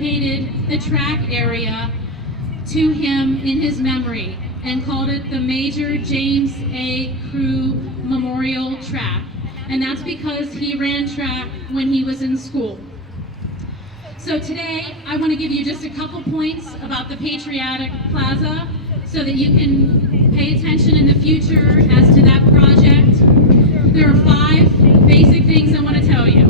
dedicated the track area to him in his memory and called it the Major James A. Crew Memorial Track. And that's because he ran track when he was in school. So today, I want to give you just a couple points about the Patriotic Plaza so that you can pay attention in the future as to that project. There are 5 basic things I want to tell you.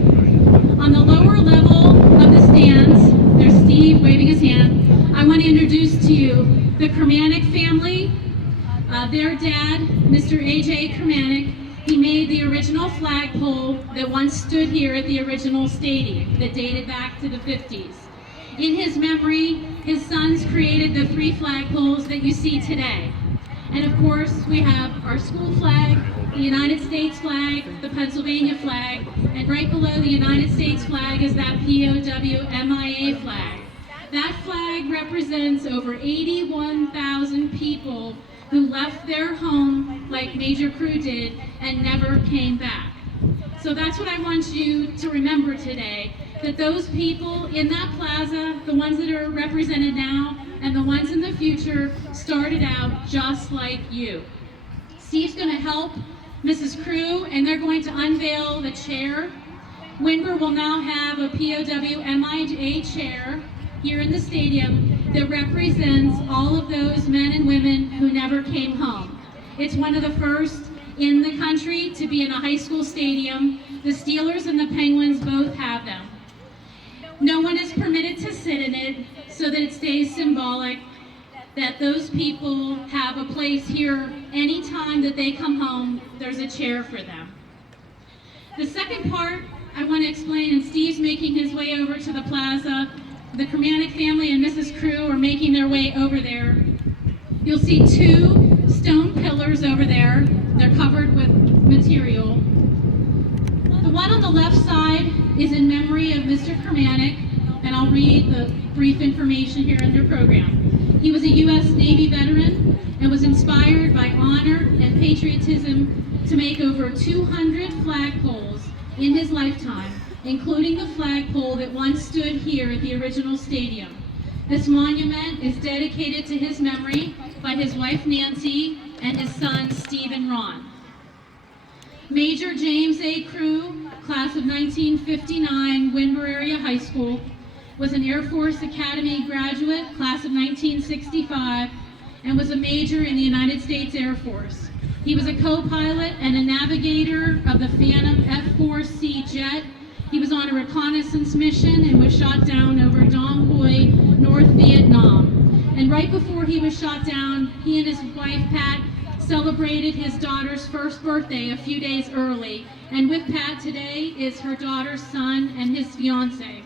On the lower level of the stands, there's Steve waving his hand. I want to introduce to you the Kermanic family. Their dad, Mr. A.J. Kermanic, he made the original flagpole that once stood here at the original stadium that dated back to the 50s. In his memory, his sons created the 3 flagpoles that you see today. And of course, we have our school flag, the United States flag, the Pennsylvania flag, and right below the United States flag is that POW MIA flag. That flag represents over 81,000 people who left their home like Major Crew did and never came back. So that's what I want you to remember today, that those people in that plaza, the ones that are represented now and the ones in the future, started out just like you. Steve's going to help Mrs. Crew, and they're going to unveil the chair. Windber will now have a POW MIA chair here in the stadium that represents all of those men and women who never came home. It's one of the first in the country to be in a high school stadium. The Steelers and the Penguins both have them. No one is permitted to sit in it so that it stays symbolic that those people have a place here anytime that they come home, there's a chair for them. The second part I want to explain, and Steve's making his way over to the plaza. The Kermanic family and Mrs. Crew are making their way over there. You'll see 2 stone pillars over there. They're covered with material. The one on the left side is in memory of Mr. Kermanic, and I'll read the brief information here under program. He was a U.S. Navy veteran and was inspired by honor and patriotism to make over 200 flagpoles in his lifetime, including the flagpole that once stood here at the original stadium. This monument is dedicated to his memory by his wife Nancy and his sons Steve and Ron. Major James A. Crew, class of 1959, Windber Area High School, was an Air Force Academy graduate, class of 1965, and was a major in the United States Air Force. He was a co-pilot and a navigator of the Phantom F-4C jet. He was on a reconnaissance mission and was shot down over Dong Hoi, North Vietnam. And right before he was shot down, he and his wife, Pat, celebrated his daughter's first birthday a few days early. And with Pat today is her daughter's son and his fiance.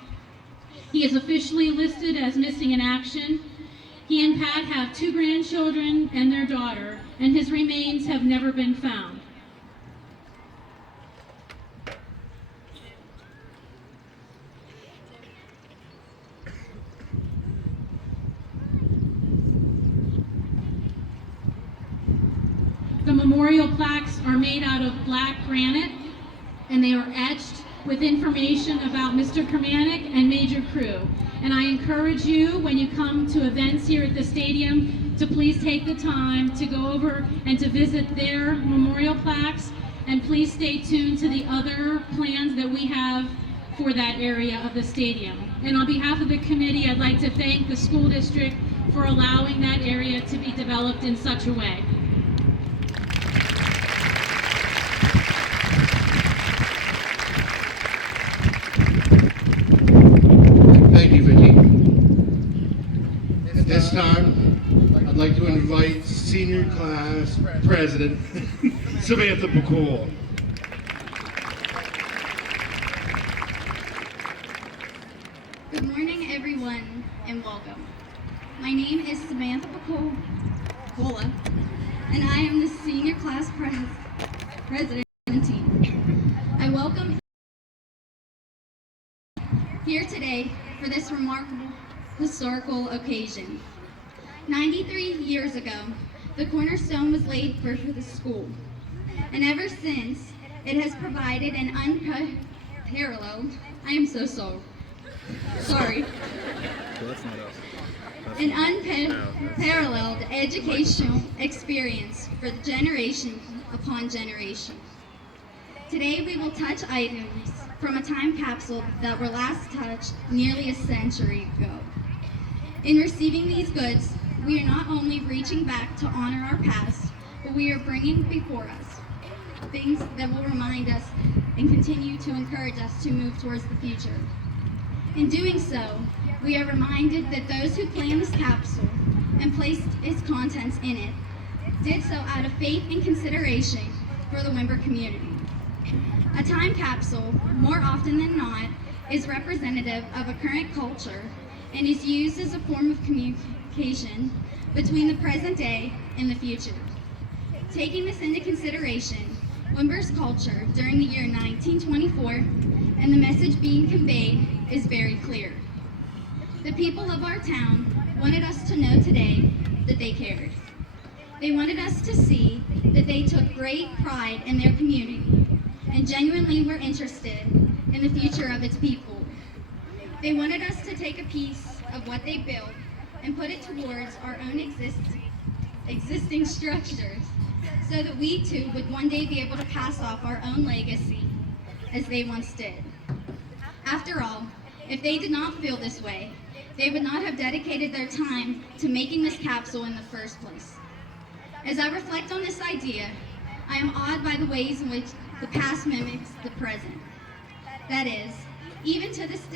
He is officially listed as missing in action. He and Pat have 2 grandchildren and their daughter, and his remains have never been found. The memorial plaques are made out of black granite, and they are etched with information about Mr. Kermanic and Major Crew. And I encourage you, when you come to events here at the stadium, to please take the time to go over and to visit their memorial plaques, and please stay tuned to the other plans that we have for that area of the stadium. And on behalf of the committee, I'd like to thank the school district for allowing that area to be developed in such a way. Thank you, Vicki. At this time, I'd like to invite senior class president, Samantha McCool. Good morning, everyone, and welcome. My name is Samantha McCool, and I am the senior class president of the team. I welcome here today for this remarkable historical occasion. 93 years ago, the cornerstone was laid for the school, and ever since, it has provided an unparalleled, I am so sorry, an unparalleled educational experience for generation upon generation. Today we will touch items from a time capsule that were last touched nearly a century ago. In receiving these goods, we are not only reaching back to honor our past, but we are bringing before us things that will remind us and continue to encourage us to move towards the future. In doing so, we are reminded that those who planned this capsule and placed its contents in it did so out of faith and consideration for the Windber community. A time capsule, more often than not, is representative of a current culture and is used as a form of communication between the present day and the future. Taking this into consideration, Windber's culture during the year 1924 and the message being conveyed is very clear. The people of our town wanted us to know today that they cared. They wanted us to see that they took great pride in their community and genuinely were interested in the future of its people. They wanted us to take a piece of what they built and put it towards our own existing structures so that we too would one day be able to pass off our own legacy as they once did. After all, if they did not feel this way, they would not have dedicated their time to making this capsule in the first place. As I reflect on this idea, I am awed by the ways in which the past mimics the present. That is, even to this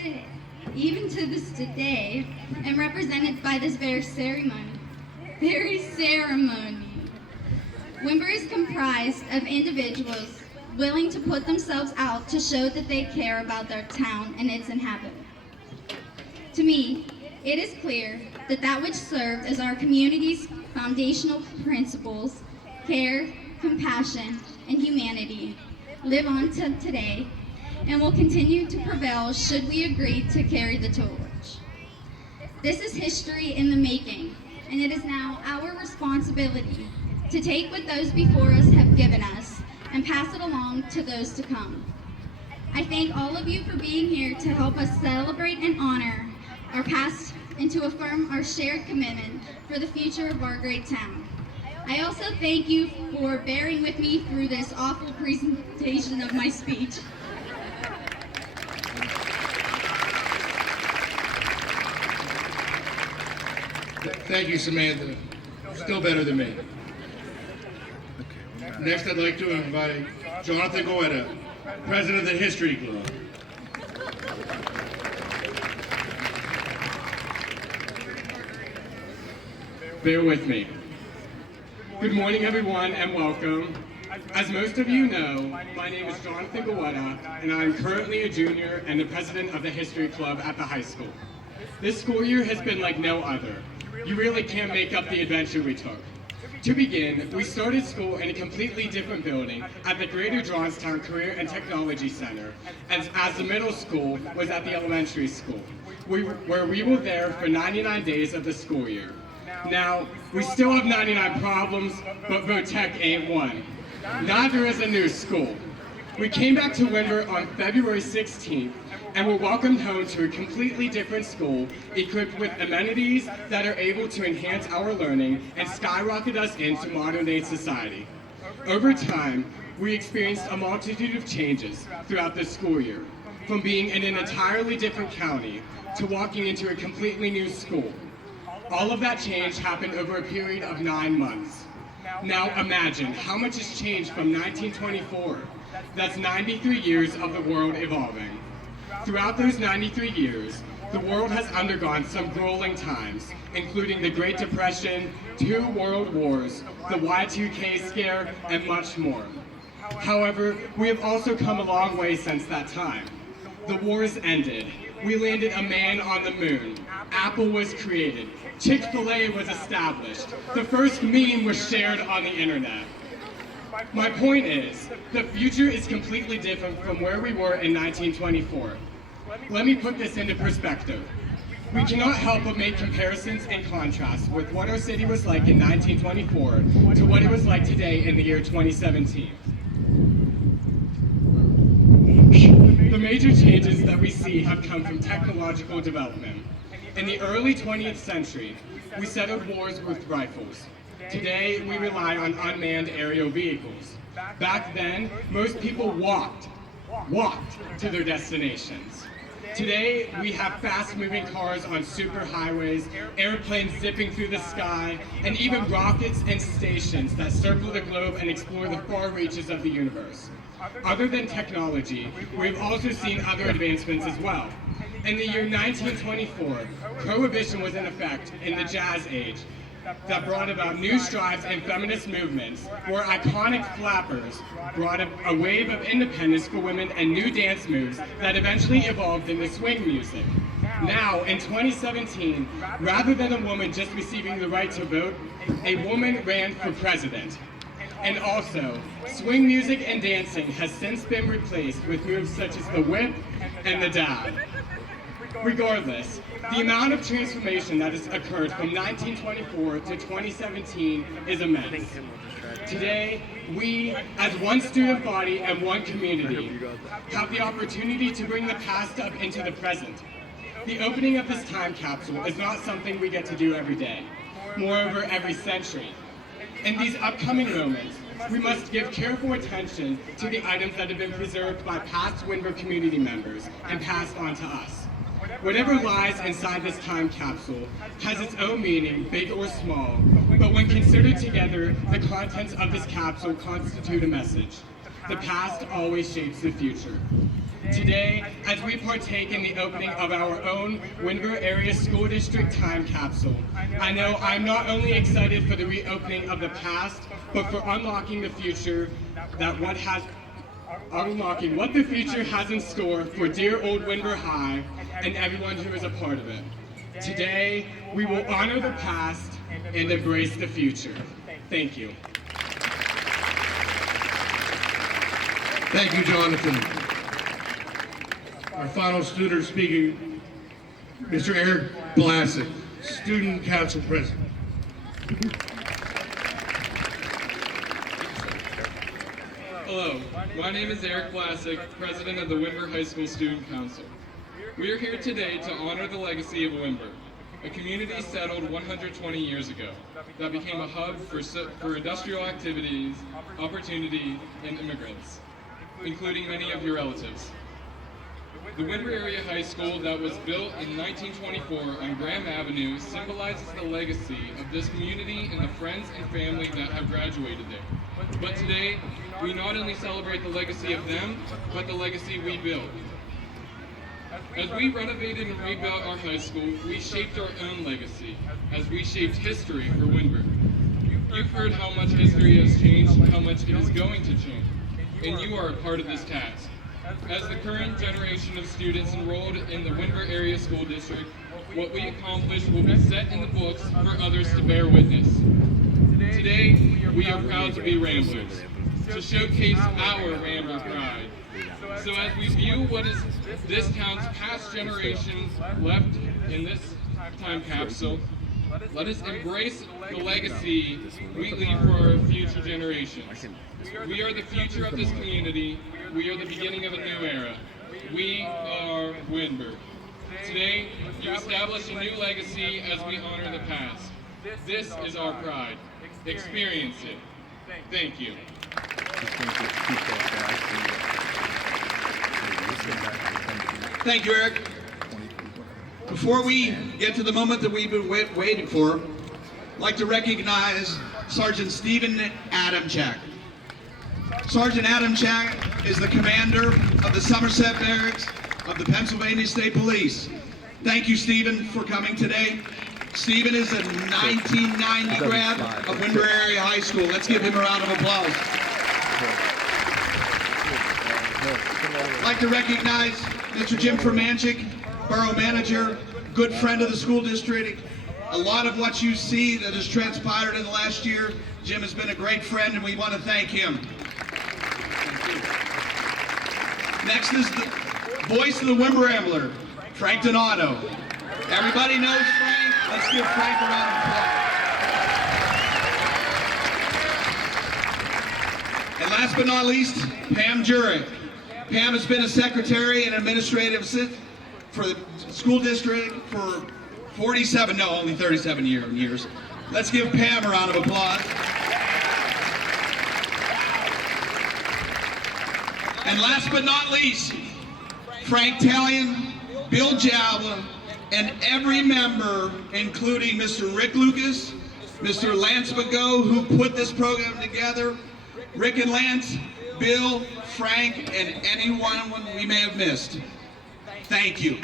day, and represented by this very ceremony. Windber is comprised of individuals willing to put themselves out to show that they care about their town and its inhabitants. To me, it is clear that that which served as our community's foundational principles, care, compassion, and humanity, live on to today and will continue to prevail should we agree to carry the torch. This is history in the making, and it is now our responsibility to take what those before us have given us and pass it along to those to come. I thank all of you for being here to help us celebrate and honor our past and to affirm our shared commitment for the future of our great town. I also thank you for bearing with me through this awful presentation of my speech. Thank you, Samantha. Still better than me. Next, I'd like to invite Jonathan Goetta, President of the History Club. Bear with me. Good morning, everyone, and welcome. As most of you know, my name is Jonathan Goetta, and I'm currently a junior and the president of the History Club at the high school. This school year has been like no other. You really can't make up the adventure we took. To begin, we started school in a completely different building at the Greater Johnstown Career and Technology Center, as the middle school was at the elementary school, where we were there for 99 days of the school year. Now, we still have 99 problems, but VOTEC ain't one. Neither is a new school. We came back to Windber on February 16th and were welcomed home to a completely different school equipped with amenities that are able to enhance our learning and skyrocket us into modern day society. Over time, we experienced a multitude of changes throughout the school year, from being in an entirely different county to walking into a completely new school. All of that change happened over a period of 9 months. Now imagine how much has changed from 1924. That's 93 years of the world evolving. Throughout those 93 years, the world has undergone some grueling times, including the Great Depression, 2 world wars, the Y2K scare, and much more. However, we have also come a long way since that time. The wars ended. We landed a man on the moon. Apple was created. Chick-fil-A was established. The first meme was shared on the internet. My point is, the future is completely different from where we were in 1924. Let me put this into perspective. We cannot help but make comparisons and contrasts with what our city was like in 1924 to what it was like today in the year 2017. The major changes that we see have come from technological development. In the early 20th century, we settled wars with rifles. Today, we rely on unmanned aerial vehicles. Back then, most people walked to their destinations. Today, we have fast-moving cars on superhighways, airplanes zipping through the sky, and even rockets and stations that circle the globe and explore the far reaches of the universe. Other than technology, we've also seen other advancements as well. In the year 1924, Prohibition was in effect in the Jazz Age that brought about new strides and feminist movements, where iconic flappers brought a wave of independence for women and new dance moves that eventually evolved into swing music. Now, in 2017, rather than a woman just receiving the right to vote, a woman ran for president. And also, swing music and dancing has since been replaced with moves such as the whip and the dab. Regardless, the amount of transformation that has occurred from 1924 to 2017 is immense. Today, we, as one student body and one community, have the opportunity to bring the past up into the present. The opening of this time capsule is not something we get to do every day, moreover every century. In these upcoming moments, we must give careful attention to the items that have been preserved by past Windber community members and passed on to us. Whatever lies inside this time capsule has its own meaning, big or small, but when considered together, the contents of this capsule constitute a message. The past always shapes the future. Today, as we partake in the opening of our own Windber Area School District time capsule, I know I'm not only excited for the reopening of the past, but for unlocking the future unlocking what the future has in store for dear old Windber High and everyone who is a part of it. Today, we will honor the past and embrace the future. Thank you. Thank you, Jonathan. Our final student speaker, Mr. Eric Blasick, Student Council President. Hello, my name is Eric Blasick, President of the Windber High School Student Council. We are here today to honor the legacy of Windber, a community settled 120 years ago that became a hub for industrial activities, opportunity, and immigrants, including many of your relatives. The Windber Area High School that was built in 1924 on Graham Avenue symbolizes the legacy of this community and the friends and family that have graduated there. But today, we not only celebrate the legacy of them, but the legacy we built. As we renovated and rebuilt our high school, we shaped our own legacy, as we shaped history for Windber. You've heard how much history has changed, how much it is going to change, and you are a part of this task. As the current generation of students enrolled in the Windber Area School District, what we accomplish will be set in the books for others to bear witness. Today, we are proud to be Ramblers, to showcase our Rambler pride. So as we view what is this town's past generations left in this time capsule, let us embrace the legacy we leave for our future generations. We are the future of this community. We are the beginning of a new era. We are Windber. Today, you establish a new legacy as we honor the past. This is our pride. Experience it. Thank you. Thank you, Eric. Before we get to the moment that we've been waiting for, I'd like to recognize Sergeant Stephen Adamchak. Sergeant Adamchak is the commander of the Somerset Barracks of the Pennsylvania State Police. Thank you, Stephen, for coming today. Stephen is a 1990 grad of Windber Area High School. Let's give him a round of applause. I'd like to recognize Mr. Jim Fermanchik, Borough Manager, good friend of the school district. A lot of what you see that has transpired in the last year, Jim has been a great friend and we want to thank him. Next is the voice of the Windber Rambler, Frank Donato. Everybody knows Frank. Let's give Frank a round of applause. And last but not least, Pam Jurek. Pam has been a secretary and administrative assistant for the school district for 47, no, only 37 years. Let's give Pam a round of applause. And last but not least, Frank Talion, Bill Jabla, and every member, including Mr. Rick Lucas, Mr. Lance Mago, who put this program together, Rick and Lance, Bill, Frank, and anyone we may have missed. Thank you.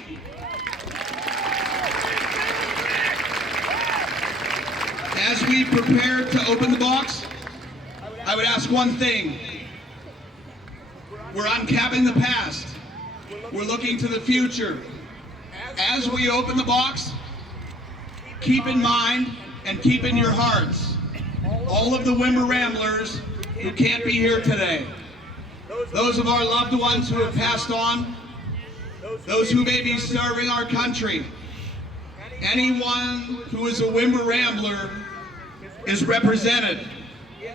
As we prepare to open the box, I would ask one thing. We're uncapping the past. We're looking to the future. As we open the box, keep in mind and keep in your hearts all of the Windber Ramblers who can't be here today. Those of our loved ones who have passed on, those who may be serving our country. Anyone who is a Windber Rambler is represented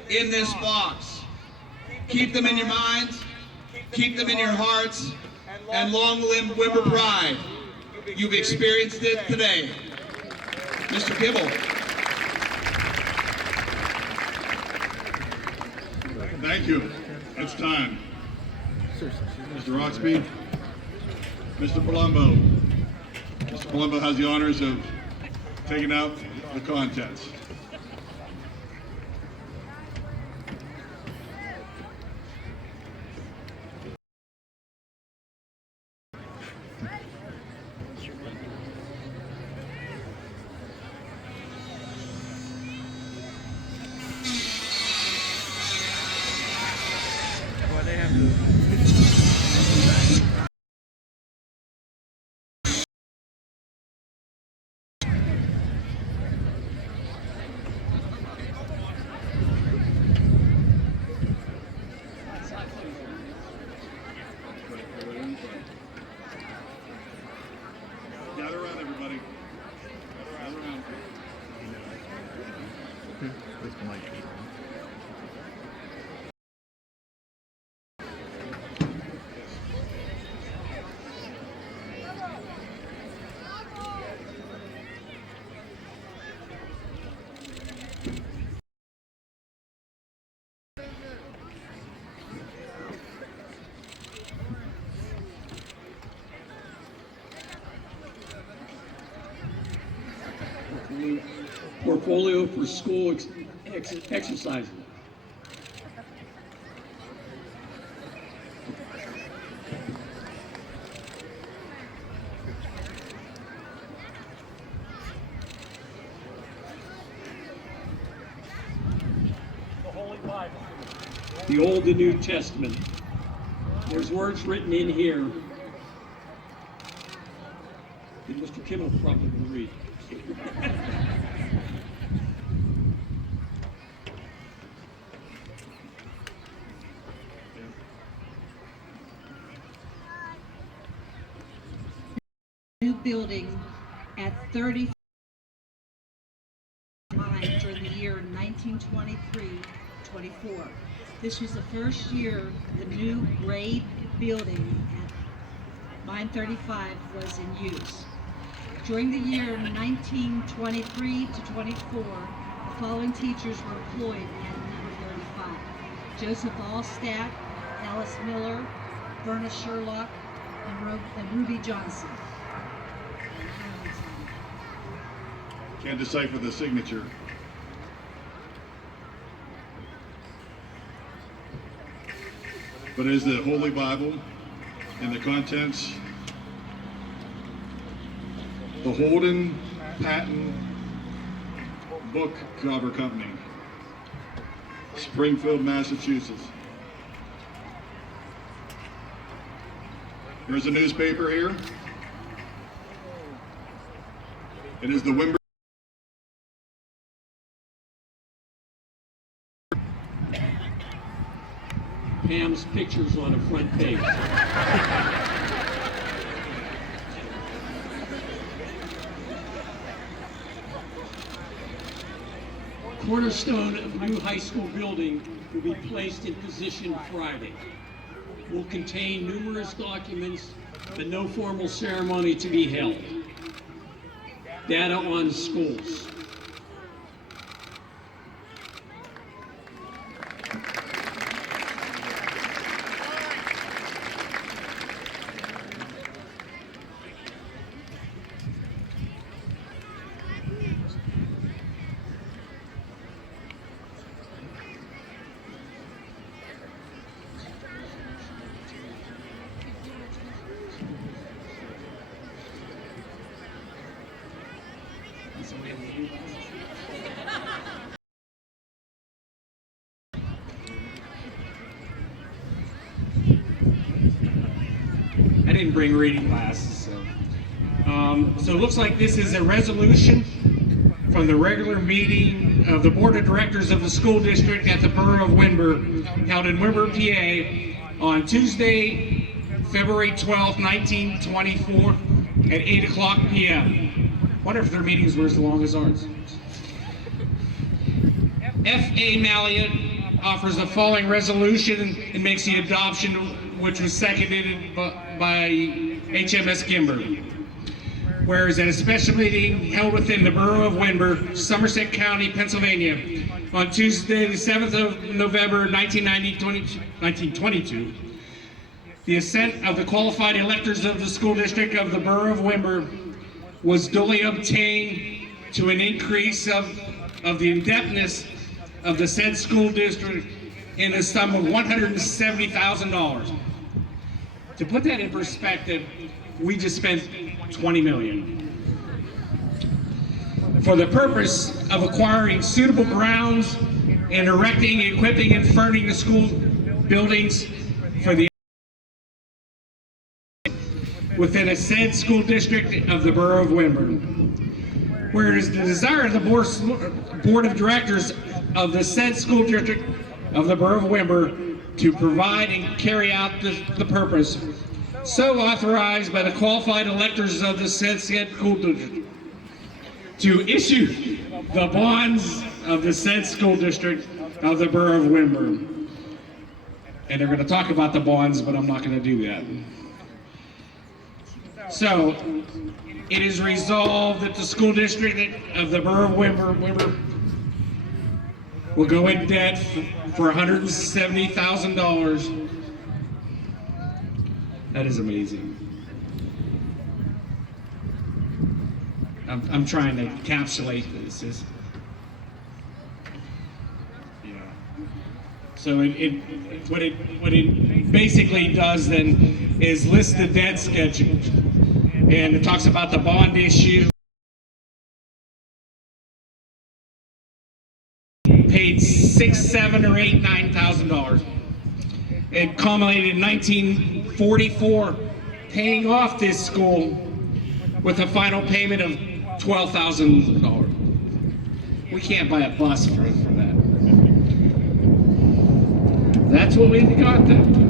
in this box. Keep them in your minds, keep them in your hearts, and long live Windber Pride. You've experienced it today. Mr. Kibble. Thank you. It's time. Mr. Roxby, Mr. Palumbo. Mr. Palumbo has the honors of taking out the contents. Gather around, everybody. Gather around. Portfolio for school exercises. The Holy Bible. The Old and New Testament. There's words written in here that Mr. Kimmel probably will read. New building at 30 during the year 1923-24. This was the first year the new grade building at Mine 35 was in use. During the year 1923-24, the following teachers were employed at number 35. Joseph Allstadt, Alice Miller, Verna Sherlock, and Ruby Johnson. Can't decipher the signature. But it is the Holy Bible and the contents. The Holden Patton Book Cover Company, Springfield, Massachusetts. There's a newspaper here. It is the Windber. Pam's pictures on the front page. Cornerstone of the new high school building will be placed in position Friday. Will contain numerous documents, but no formal ceremony to be held. data on schools. I didn't bring reading glasses, so it looks like this is a resolution from the regular meeting of the Board of Directors of the school district at the Borough of Windber, held in Windber, PA, on Tuesday, February 12, 1924, at 8 o'clock p.m. Wonder if their meetings were as long as ours. F.A. Malliott offers the following resolution and makes the adoption, which was seconded by HMS Kimber. Whereas at a special meeting held within the Borough of Windber, Somerset County, Pennsylvania, on Tuesday, the 7th of November, 1922, the assent of the qualified electors of the school district of the Borough of Windber was duly obtained to an increase of the indebtedness of the said school district in the sum of $170,000. To put that in perspective, we just spent $20 million. For the purpose of acquiring suitable grounds and erecting, equipping, and furnishing the school buildings for the within a said school district of the Borough of Windber. Whereas the desire of the Board of Directors of the said school district of the Borough of Windber to provide and carry out the purpose so authorized by the qualified electors of the said school district to issue the bonds of the said school district of the Borough of Windber. And they're going to talk about the bonds, but I'm not going to do that. So, it is resolved that the school district of the Borough of Windber will go in debt for $170,000. That is amazing. I'm trying to encapsulate this. So what it basically does then is list the debt schedule, and it talks about the bond issue. Paid $6,000, $7,000, or $8,000, $9,000. It culminated in 1944, paying off this school with a final payment of $12,000. We can't buy a bus for that. That's what we got then.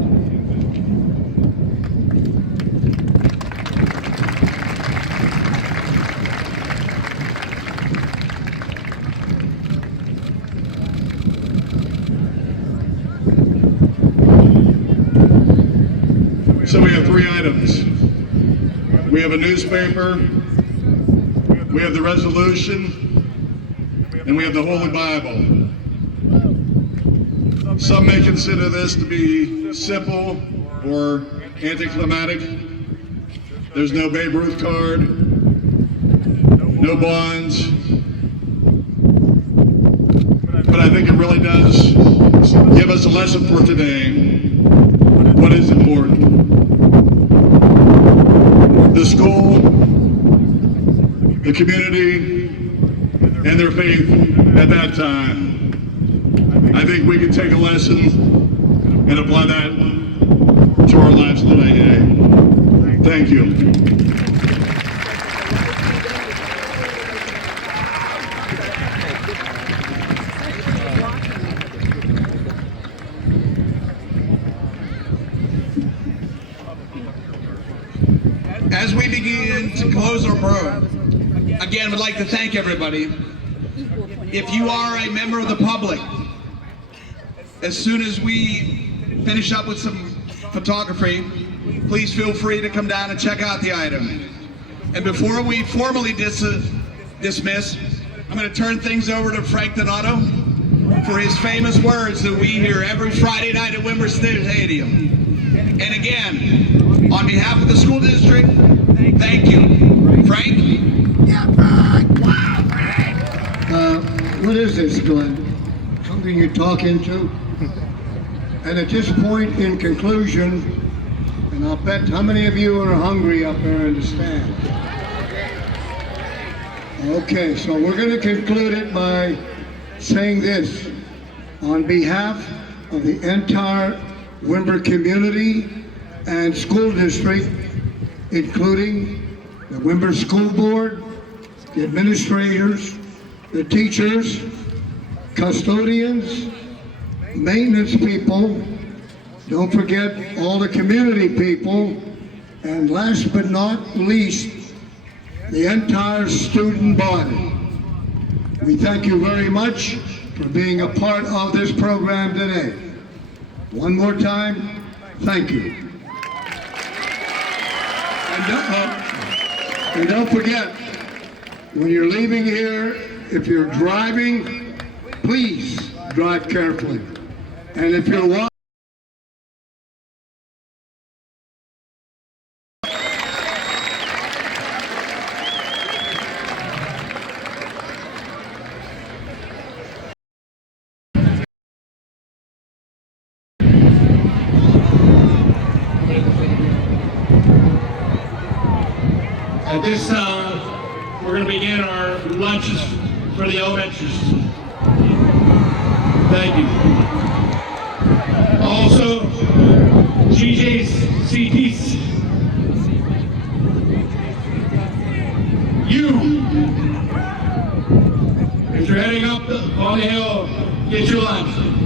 So we have three items. We have a newspaper, we have the resolution, and we have the Holy Bible. Some may consider this to be simple or anticlimactic. There's no Babe Ruth card, no bonds, but I think it really does give us a lesson for today. What is important? The school, the community, and their faith at that time. I think we can take a lesson and apply that to our lives today. Thank you. As we begin to close our borough, again, we'd like to thank everybody. If you are a member of the public, as soon as we finish up with some photography, please feel free to come down and check out the item. And before we formally dismiss, I'm going to turn things over to Frank Donato for his famous words that we hear every Friday night at Windber Stadium. And again, on behalf of the school district, thank you. Frank? Yeah, Frank! Wow, Frank! What is this, Glenn? Something you're talking to? And at this point, in conclusion, and I'll bet how many of you are hungry up there in the stand? Okay, so we're going to conclude it by saying this. On behalf of the entire Windber community and school district, including the Windber School Board, the administrators, the teachers, custodians, maintenance people, don't forget all the community people, and last but not least, the entire student body. We thank you very much for being a part of this program today. One more time, thank you. And don't forget, when you're leaving here, if you're driving, please drive carefully. And if you're walking, At this time, we're going to begin our lunches for the elementaries. Thank you. Also, GJ's CTs. You, if you're heading up on the hill, get your lunch.